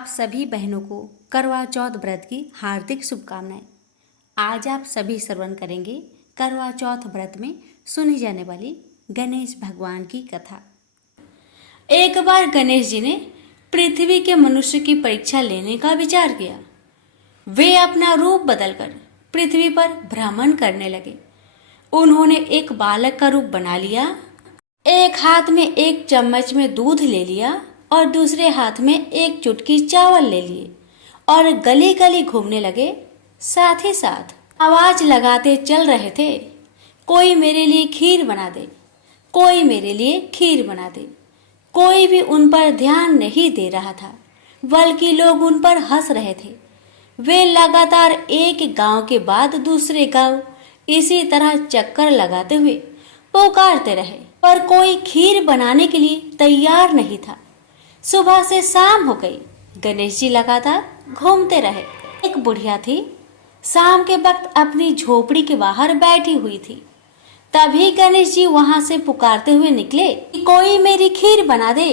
आप सभी बहनों को करवा चौथ व्रत की हार्दिक शुभकामनाएं। आज आप सभी श्रवण करेंगे करवा चौथ व्रत में सुनी जाने वाली गणेश भगवान की कथा। एक बार गणेश जी ने पृथ्वी के मनुष्य की परीक्षा लेने का विचार किया। वे अपना रूप बदलकर पृथ्वी पर भ्रमण करने लगे। उन्होंने एक बालक का रूप बना लिया। एक हाथ में एक चम्मच में दूध ले लिया और दूसरे हाथ में एक चुटकी चावल ले लिए और गली गली घूमने लगे। साथ ही साथ आवाज लगाते चल रहे थे, कोई मेरे लिए खीर बना दे, कोई मेरे लिए खीर बना दे। कोई भी उन पर ध्यान नहीं दे रहा था, बल्कि लोग उन पर हंस रहे थे। वे लगातार एक गांव के बाद दूसरे गांव इसी तरह चक्कर लगाते हुए पुकारते रहे, पर कोई खीर बनाने के लिए तैयार नहीं था। सुबह से शाम हो गई, गणेश जी लगातार घूमते रहे। एक बुढ़िया थी, शाम के वक्त अपनी झोपड़ी के बाहर बैठी हुई थी। तभी गणेश जी वहां से पुकारते हुए निकले कि कोई मेरी खीर बना दे,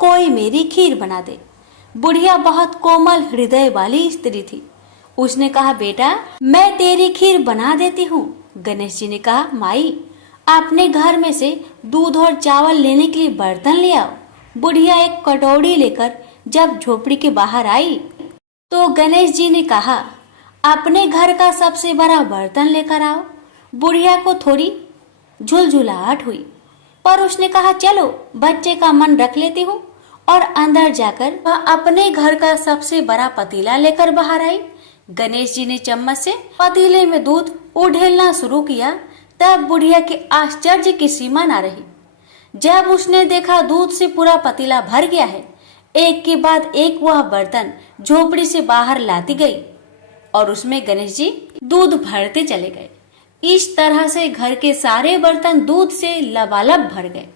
कोई मेरी खीर बना दे। बुढ़िया बहुत कोमल हृदय वाली स्त्री थी। उसने कहा, बेटा मैं तेरी खीर बना देती हूँ। गणेश जी ने कहा, माई अपने घर में से दूध और चावल लेने के लिए बर्तन ले आओ। बुढ़िया एक कटोरी लेकर जब झोपड़ी के बाहर आई तो गणेश जी ने कहा, अपने घर का सबसे बड़ा बर्तन लेकर आओ। बुढ़िया को थोड़ी झुलझुलाहट हुई, पर उसने कहा, चलो बच्चे का मन रख लेती हूँ। और अंदर जाकर वह अपने घर का सबसे बड़ा पतीला लेकर बाहर आई। गणेश जी ने चम्मच से पतीले में दूध उड़ेलना शुरू किया। तब बुढ़िया के आश्चर्य की सीमा न रही। जब उसने देखा दूध से पूरा पतीला भर गया है, एक के बाद एक वह बर्तन झोपड़ी से बाहर लाती गई और उसमें गणेश जी दूध भरते चले गए। इस तरह से घर के सारे बर्तन दूध से लबालब भर गए।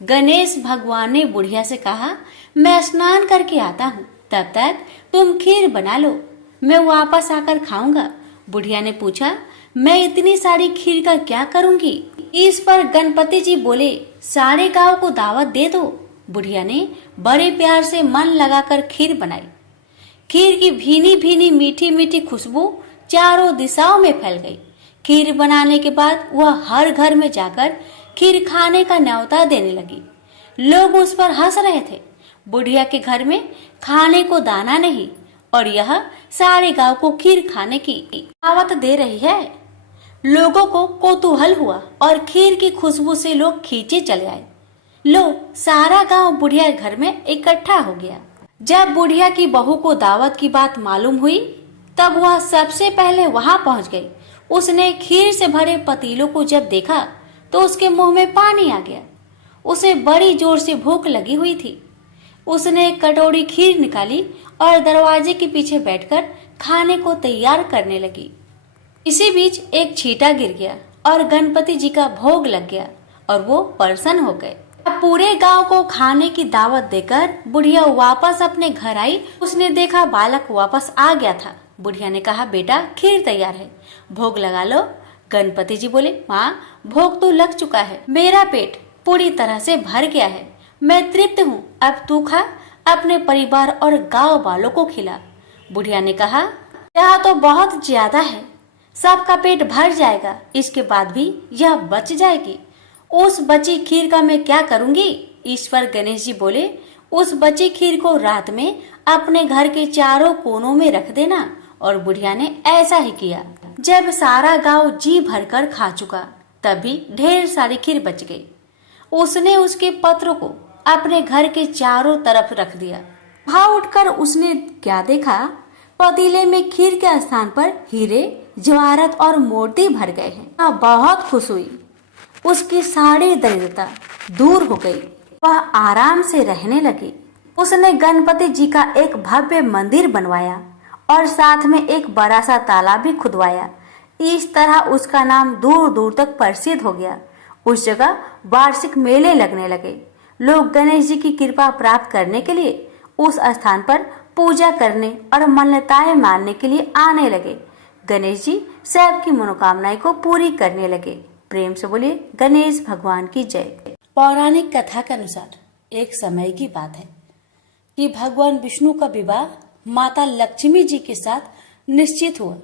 गणेश भगवान ने बुढ़िया से कहा, मैं स्नान करके आता हूँ, तब तक तुम खीर बना लो, मैं वापस आकर खाऊंगा। बुढ़िया ने पूछा, मैं इतनी सारी खीर का क्या करूंगी? इस पर गणपति जी बोले, सारे गांव को दावत दे दो। बुढ़िया ने बड़े प्यार से मन लगाकर खीर बनाई। खीर की भीनी भीनी मीठी मीठी खुशबू चारों दिशाओं में फैल गई। खीर बनाने के बाद वह हर घर में जाकर खीर खाने का न्योता देने लगी। लोग उस पर हंस रहे थे। बुढ़िया के घर में खाने को दाना नहीं और यह सारे गांव को खीर खाने की दावत दे रही है। लोगों को कौतूहल हुआ और खीर की खुशबू से लोग खींचे चले आए। लो, सारा गांव बुढ़िया घर में इकट्ठा हो गया। जब बुढ़िया की बहू को दावत की बात मालूम हुई, तब वह सबसे पहले वहां पहुंच गई। उसने खीर से भरे पतीलों को जब देखा तो उसके मुंह में पानी आ गया। उसे बड़ी जोर से भूख लगी हुई थी। उसने एक कटोरी खीर निकाली और दरवाजे के पीछे बैठकर खाने को तैयार करने लगी। इसी बीच एक छींटा गिर गया और गणपति जी का भोग लग गया और वो प्रसन्न हो गए। अब पूरे गांव को खाने की दावत देकर बुढ़िया वापस अपने घर आई। उसने देखा बालक वापस आ गया था। बुढ़िया ने कहा, बेटा खीर तैयार है, भोग लगा लो। गणपति जी बोले, माँ भोग तो लग चुका है, मेरा पेट पूरी तरह से भर गया है, मैं तृप्त हूँ, अब तू खा, अपने परिवार और गाँव वालों को खिला। बुढ़िया ने कहा, यह तो बहुत ज्यादा है, सबका पेट भर जाएगा, इसके बाद भी यह बच जाएगी। उस बची खीर का मैं क्या करूंगी? इस पर गणेश जी बोले, उस बची खीर को रात में अपने घर के चारों कोनों में रख देना। और बुढ़िया ने ऐसा ही किया। जब सारा गांव जी भरकर खा चुका, तभी ढेर सारी खीर बच गई। उसने उसके पत्र को अपने घर के चारों तरफ रख दिया। वहां उठकर उसने क्या देखा? पतीले में खीर के स्थान पर हीरे, जवाहरात और मोती भर गए हैं। बहुत खुश हुई। उसकी सारी दरिद्रता दूर हो गई। वह आराम से रहने लगी। उसने गणपति जी का एक भव्य मंदिर बनवाया और साथ में एक बड़ा सा तालाब भी खुदवाया। इस तरह उसका नाम दूर दूर तक प्रसिद्ध हो गया। उस जगह वार्षिक मेले लगने लगे। लोग गणेश जी की कृपा प्राप्त करने के लिए उस स्थान पर पूजा करने और मान्यताएं मानने के लिए आने लगे। गणेश जी सबकी मनोकामनाएं को पूरी करने लगे। प्रेम से बोलिए गणेश भगवान की जय। पौराणिक कथा के अनुसार एक समय की बात है, कि भगवान विष्णु का विवाह माता लक्ष्मी जी के साथ निश्चित हुआ।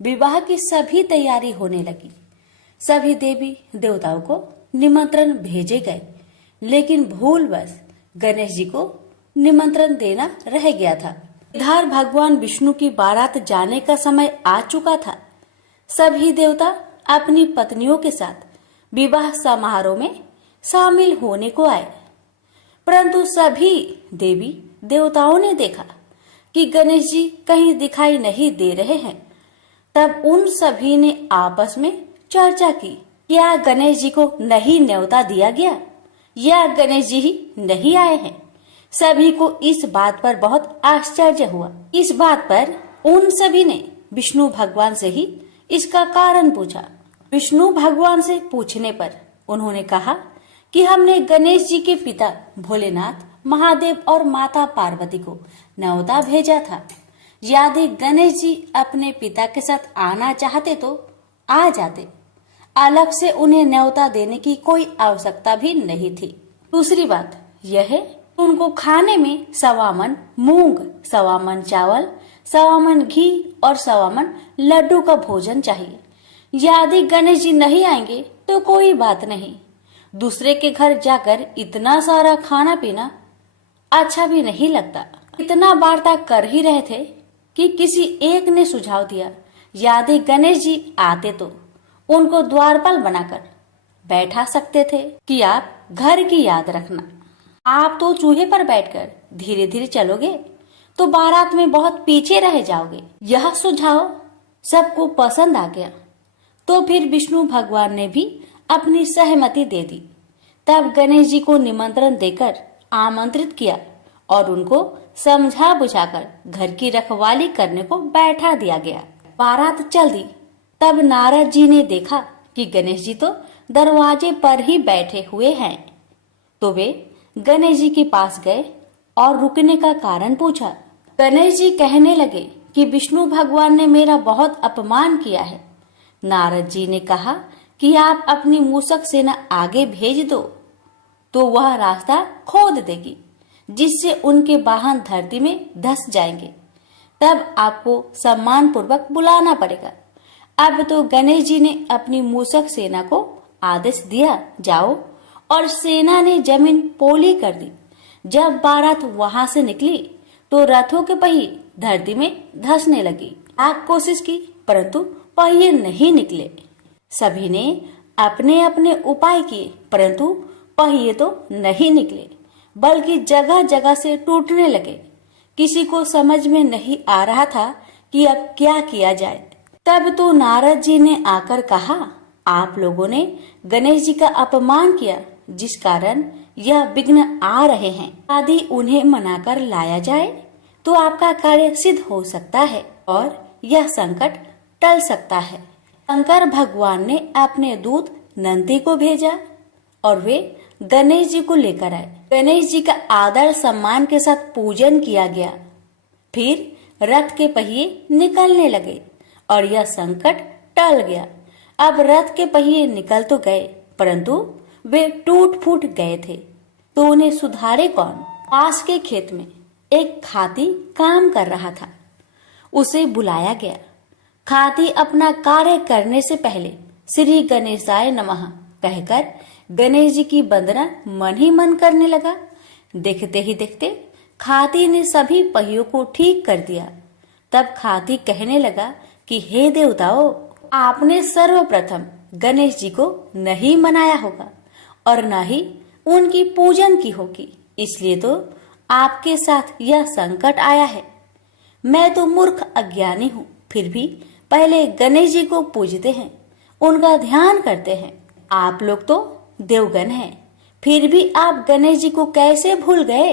विवाह की सभी तैयारी होने लगी। सभी देवी देवताओं को निमंत्रण भेजे गए, लेकिन भूलवश गणेश जी को निमंत्रण देना रह गया था। इधर भगवान विष्णु की बारात जाने का समय आ चुका था। सभी देवता अपनी पत्नियों के साथ विवाह समारोह में शामिल होने को आए, परंतु सभी देवी देवताओं ने देखा कि गणेश जी कहीं दिखाई नहीं दे रहे हैं। तब उन सभी ने आपस में चर्चा की, क्या गणेश जी को नहीं न्योता दिया गया या गणेश जी ही नहीं आए हैं। सभी को इस बात पर बहुत आश्चर्य हुआ। इस बात पर उन सभी ने विष्णु भगवान से ही इसका कारण पूछा। विष्णु भगवान से पूछने पर उन्होंने कहा कि हमने गणेश जी के पिता भोलेनाथ, महादेव और माता पार्वती को न्योता भेजा था। यदि गणेश जी अपने पिता के साथ आना चाहते तो आ जाते, अलग से उन्हें न्योता देने की कोई आवश्यकता भी नहीं थी। दूसरी बात यह है, उनको खाने में 1.25 मन मूंग, 1.25 मन चावल, 1.25 मन घी और 1.25 मन लड्डू का भोजन चाहिए। यदि गणेश जी नहीं आएंगे तो कोई बात नहीं, दूसरे के घर जाकर इतना सारा खाना पीना अच्छा भी नहीं लगता। इतना वार्ता कर ही रहे थे कि किसी एक ने सुझाव दिया, यदि गणेश जी आते तो उनको द्वारपाल बनाकर बैठा सकते थे कि आप घर की याद रखना, आप तो चूहे पर बैठकर धीरे धीरे चलोगे तो बारात में बहुत पीछे रह जाओगे। यह सुझाव सबको पसंद आ गया, तो फिर विष्णु भगवान ने भी अपनी सहमति दे दी। तब गणेश जी को निमंत्रण देकर आमंत्रित किया और उनको समझा बुझाकर घर की रखवाली करने को बैठा दिया गया। बारात चल दी। तब नारद जी ने देखा कि गणेश जी तो दरवाजे पर ही बैठे हुए हैं, तो वे गणेश जी के पास गए और रुकने का कारण पूछा। गणेश जी कहने लगे कि विष्णु भगवान ने मेरा बहुत अपमान किया है। नारद जी ने कहा कि आप अपनी मूषक सेना आगे भेज दो तो वह रास्ता खोद देगी, जिससे उनके वाहन धरती में धंस जाएंगे। तब आपको सम्मान पूर्वक बुलाना पड़ेगा। अब तो गणेश जी ने अपनी मूषक सेना को आदेश दिया, जाओ, और सेना ने जमीन पोली कर दी। जब बारात वहां से निकली तो रथों के पहिए धरती में धंसने लगी। आप कोशिश की, परंतु पहिए नहीं निकले। सभी ने अपने अपने उपाय किए, परंतु पहिए तो नहीं निकले, बल्कि जगह जगह से टूटने लगे। किसी को समझ में नहीं आ रहा था कि अब क्या किया जाए। तब तो नारद जी ने आकर कहा, आप लोगों ने गणेश जी का अपमान किया, जिस कारण यह विघ्न आ रहे हैं। यदि उन्हें मनाकर लाया जाए तो आपका कार्य सिद्ध हो सकता है और यह संकट टल सकता है। शंकर भगवान ने अपने दूत नंदी को भेजा और वे गणेश जी को लेकर आए। गणेश जी का आदर सम्मान के साथ पूजन किया गया। फिर रथ के पहिए निकलने लगे और यह संकट टल गया। अब रथ के पहिए निकल तो गए, परंतु वे टूट फूट गए थे, तो उन्हें सुधारे कौन। पास के खेत में एक खाती काम कर रहा था। उसे बुलाया गया। खाती अपना कार्य करने से पहले श्री गणेशाय नमः कहकर गणेश जी की वंदना मन ही मन करने लगा। देखते ही देखते खाती ने सभी पहियों को ठीक कर दिया। तब खाती कहने लगा कि हे देवताओं, आपने सर्वप्रथम गणेश जी को नहीं मनाया होगा और न ही उनकी पूजन की होगी, इसलिए तो आपके साथ यह संकट आया है। मैं तो मूर्ख अज्ञानी हूँ, फिर भी पहले गणेश जी को पूजते हैं, उनका ध्यान करते हैं। आप लोग तो देवगण हैं, फिर भी आप गणेश जी को कैसे भूल गए।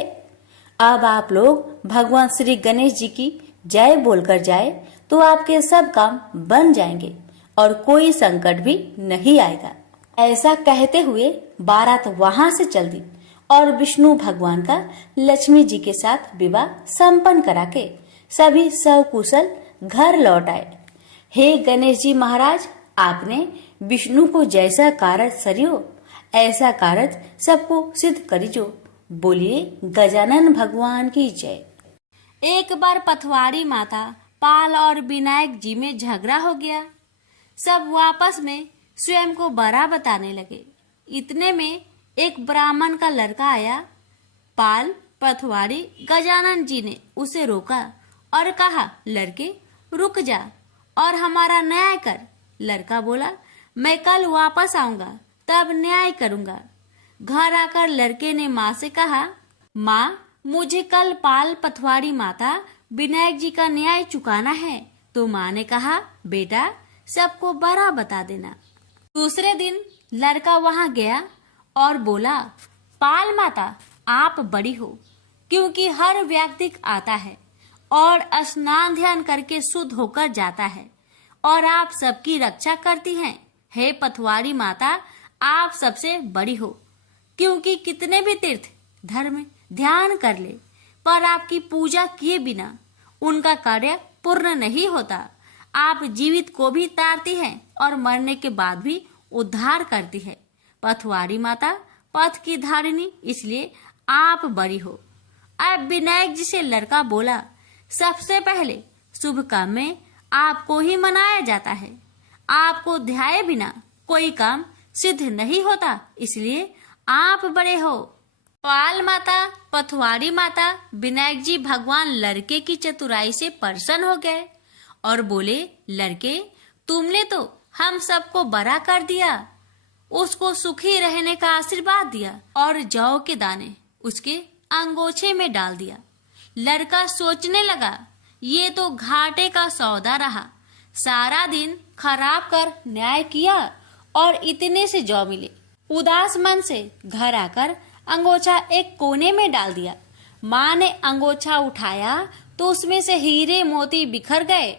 अब आप लोग भगवान श्री गणेश जी की जय बोलकर जाए तो आपके सब काम बन जाएंगे और कोई संकट भी नहीं आएगा। ऐसा कहते हुए बारात वहां से चल दी और विष्णु भगवान का लक्ष्मी जी के साथ विवाह संपन्न करा के सभी सकुशल घर लौट आए। हे गणेश जी महाराज, आपने विष्णु को जैसा कार्य सरियो ऐसा कार्य सबको सिद्ध करीजो। बोलिए गजानन भगवान की जय। एक बार पथवारी माता पाल और विनायक जी में झगड़ा हो गया। सब वापस में स्वयं को बड़ा बताने लगे। इतने में एक ब्राह्मण का लड़का आया। पाल, पथवारी, गजानन जी ने उसे रोका और कहा, लड़के रुक जा और हमारा न्याय कर। लड़का बोला, मैं कल वापस आऊंगा तब न्याय करूंगा। घर आकर लड़के ने माँ से कहा, माँ मुझे कल पाल, पथवारी माता, विनायक जी का न्याय चुकाना है। तो माँ ने कहा, बेटा सबको बड़ा बता देना। दूसरे दिन लड़का वहां गया और बोला, पाल माता आप बड़ी हो, क्योंकि हर व्यक्ति आता है और स्नान ध्यान करके शुद्ध होकर जाता है और आप सबकी रक्षा करती हैं। हे पथवारी माता आप सबसे बड़ी हो, क्योंकि कितने भी तीर्थ धर्म ध्यान कर ले पर आपकी पूजा किए बिना उनका कार्य पूर्ण नहीं होता। आप जीवित को भी तारती हैं और मरने के बाद भी उद्धार करती है। पथवारी माता पथ की धारिणी, इसलिए आप बड़ी हो। अब विनायक जी से लड़का बोला, सबसे पहले शुभ काम में आपको ही मनाया जाता है। आपको ध्याए बिना कोई काम सिद्ध नहीं होता, इसलिए आप बड़े हो। पाल माता, पथवारी माता, विनायक जी भगवान लड़के की चतुराई से प्रसन्न हो गए और बोले, लड़के तुमने तो हम सबको बड़ा कर दिया। उसको सुखी रहने का आशीर्वाद दिया और जौ के दाने उसके अंगोछे में डाल दिया। लड़का सोचने लगा, ये तो घाटे का सौदा रहा। सारा दिन खराब कर न्याय किया और इतने से जौ मिले। उदास मन से घर आकर अंगोछा एक कोने में डाल दिया। माँ ने अंगोछा उठाया तो उसमें से हीरे मोती बिखर गए।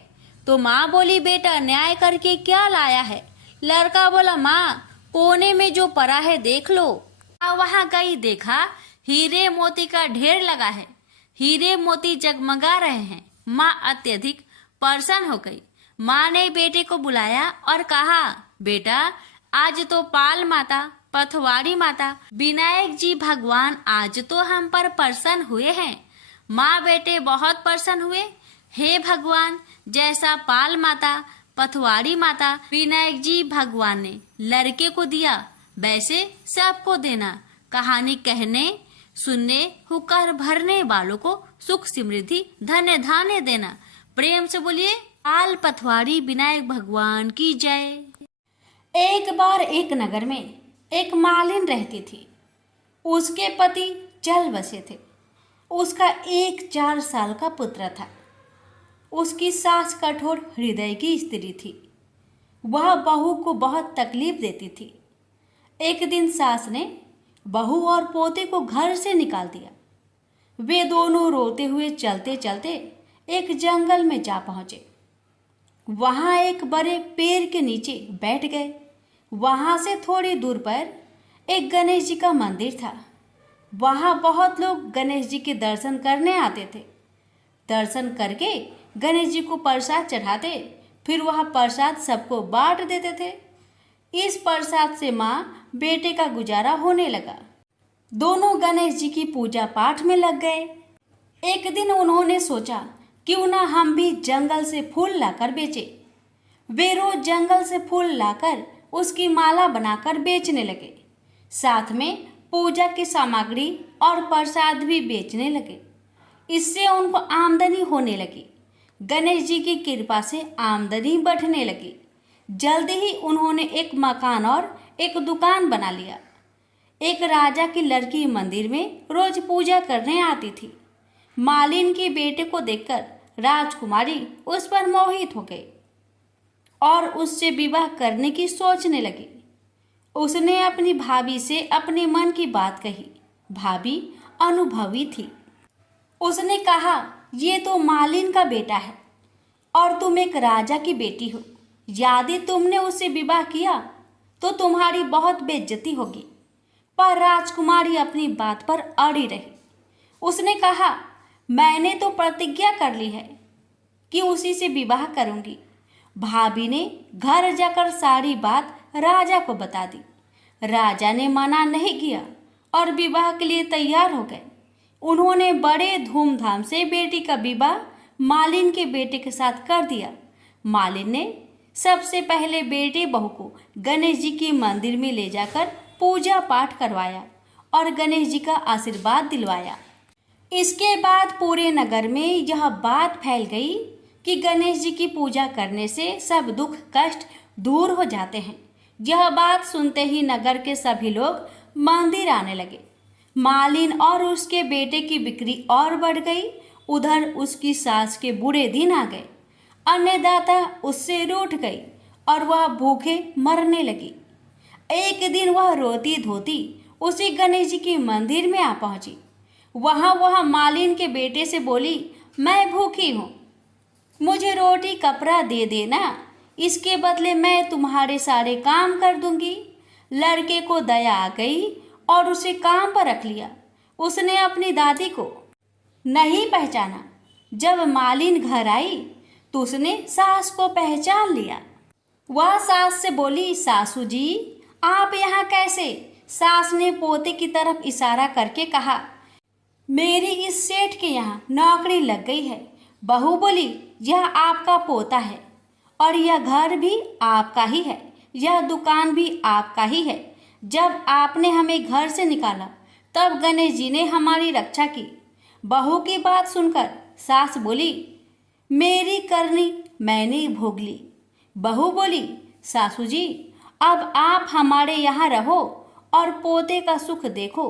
तो माँ बोली, बेटा न्याय करके क्या लाया है? लड़का बोला, माँ कोने में जो पड़ा है देख लो। वहां गई, देखा हीरे मोती का ढेर लगा है। हीरे मोती जगमगा रहे हैं। माँ अत्यधिक प्रसन्न हो गई। माँ ने बेटे को बुलाया और कहा, बेटा आज तो पाल माता, पथवारी माता, विनायक जी भगवान आज तो हम पर प्रसन्न हुए हैं। माँ बेटे बहुत प्रसन्न हुए। हे भगवान, जैसा पाल माता, पथवारी माता, विनायक जी भगवान ने लड़के को दिया वैसे सबको देना। कहानी कहने सुनने हुक्कर भरने वालों को सुख समृद्धि धन्य धान्य देना। प्रेम से बोलिए पाल, पथवारी, विनायक भगवान की जय। एक बार एक नगर में एक मालिन रहती थी। उसके पति चल बसे थे। उसका एक 4 साल का पुत्र था। उसकी सास कठोर हृदय की स्त्री थी। वह बहू को बहुत तकलीफ देती थी। एक दिन सास ने बहू और पोते को घर से निकाल दिया। वे दोनों रोते हुए चलते चलते एक जंगल में जा पहुंचे। वहां एक बड़े पेड़ के नीचे बैठ गए। वहां से थोड़ी दूर पर एक गणेश जी का मंदिर था। वहां बहुत लोग गणेश जी के दर्शन करने आते थे। दर्शन करके गणेश जी को प्रसाद चढ़ाते, फिर वह प्रसाद सबको बांट देते थे। इस प्रसाद से माँ बेटे का गुजारा होने लगा। दोनों गणेश जी की पूजा पाठ में लग गए। एक दिन उन्होंने सोचा, क्यों ना हम भी जंगल से फूल लाकर बेचें। वे रोज जंगल से फूल लाकर उसकी माला बनाकर बेचने लगे। साथ में पूजा की सामग्री और प्रसाद भी बेचने लगे। इससे उनको आमदनी होने लगी। गणेश जी की कृपा से आमदनी बढ़ने लगी। जल्दी ही उन्होंने एक मकान और एक दुकान बना लिया। एक राजा की लड़की मंदिर में रोज पूजा करने आती थी। मालिन के बेटे को देखकर राजकुमारी उस पर मोहित हो गई और उससे विवाह करने की सोचने लगी। उसने अपनी भाभी से अपने मन की बात कही। भाभी अनुभवी थी। उसने कहा, ये तो मालिन का बेटा है और तुम एक राजा की बेटी हो। यदि तुमने उससे विवाह किया तो तुम्हारी बहुत बेइज्जती होगी। पर राजकुमारी अपनी बात पर अड़ी रही। उसने कहा, मैंने तो प्रतिज्ञा कर ली है कि उसी से विवाह करूंगी। भाभी ने घर जाकर सारी बात राजा को बता दी। राजा ने मना नहीं किया और विवाह के लिए तैयार हो गए। उन्होंने बड़े धूमधाम से बेटी का विवाह मालिन के बेटे के साथ कर दिया। मालिन ने सबसे पहले बेटे बहू को गणेश जी की मंदिर में ले जाकर पूजा पाठ करवाया और गणेश जी का आशीर्वाद दिलवाया। इसके बाद पूरे नगर में यह बात फैल गई कि गणेश जी की पूजा करने से सब दुख कष्ट दूर हो जाते हैं। यह बात सुनते ही नगर के सभी लोग मंदिर आने लगे। मालिन और उसके बेटे की बिक्री और बढ़ गई। उधर उसकी सास के बुरे दिन आ गए। अन्नदाता उससे रूठ गई और वह भूखे मरने लगी। एक दिन वह रोती धोती उसी गणेश जी के मंदिर में आ पहुंची। वह मालिन के बेटे से बोली, मैं भूखी हूँ, मुझे रोटी कपड़ा दे देना, इसके बदले मैं तुम्हारे सारे काम कर दूंगी। लड़के को दया आ गई और उसे काम पर रख लिया। उसने अपनी दादी को नहीं पहचाना। जब मालिन घर आई तो उसने सास को पहचान लिया। वह सास से बोली, सासू जी आप यहाँ कैसे? सास ने पोते की तरफ इशारा करके कहा, मेरी इस सेठ के यहाँ नौकरी लग गई है। बहू बोली, यह आपका पोता है और यह घर भी आपका ही है, यह दुकान भी आपका ही है। जब आपने हमें घर से निकाला तब गणेश जी ने हमारी रक्षा की। बहू की बात सुनकर सास बोली, मेरी करनी मैंने भोग ली। बहू बोली, सासू जी अब आप हमारे यहाँ रहो और पोते का सुख देखो।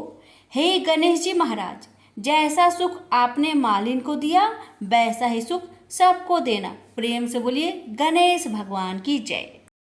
हे गणेश जी महाराज, जैसा सुख आपने मालिन को दिया वैसा ही सुख सबको देना। प्रेम से बोलिए गणेश भगवान की जय।